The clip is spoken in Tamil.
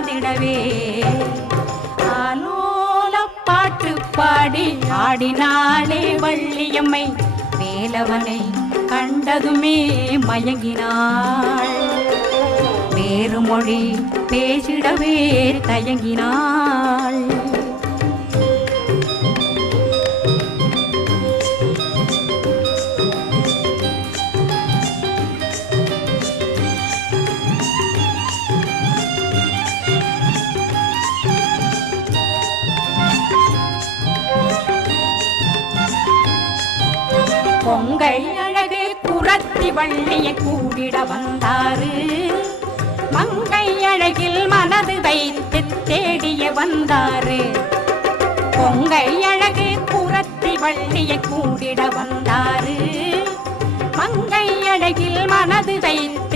சார்ந்திடவே ஆலோல பாட்டு பாடி ஆடினாளே வள்ளியம்மை வேலவனை கண்டதுமே மயங்கினாள் வேறு மொழி பேசிடவே தயங்கினாள் பொங்கை அழகு குரத்தி வள்ளியை கூடிட வந்தாரு மங்கை அழகில் மனது வைத்து தேடிய வந்தாரு பொங்கை அழகு குரத்தி வள்ளியை கூடிட வந்தாரு மங்கை அழகில் மனது வைத்து